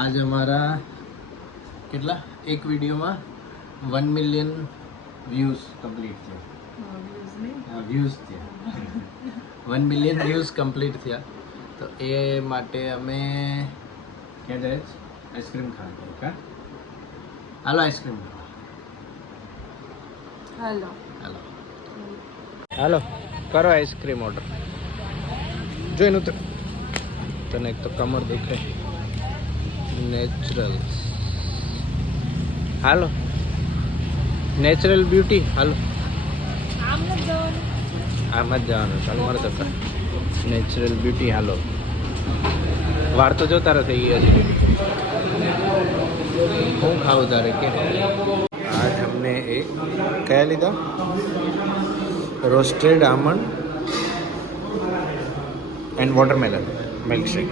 આજ અમારા કેટલા એક વિડીયોમાં 1 મિલિયન વ્યૂઝ કમ્પ્લીટ થયા. વ્યૂઝ થયા 1 મિલિયન વ્યૂઝ કમ્પ્લીટ થયા. તો એ માટે અમે ક્યાં જાય આઈસ્ક્રીમ ખાવા કા હાલો આઈસ્ક્રીમ હાલો હાલો હાલો કરો આઈસ્ક્રીમ ઓર્ડર. જોઈનું તો તને એક તો કમર દેખાય. નેચરલ હાલો નેચરલ બ્યુટી હાલો આમ જ જવાનું ચાલો મારે તો નેચરલ બ્યુટી હાલો. વાર તો જો તારા થઈ ગયા છે. હું ખાવું તારે કે આજ અમને એક કયા લીધા રોસ્ટેડ આમંડ એન્ડ વોટરમેલન મિલ્કશેક.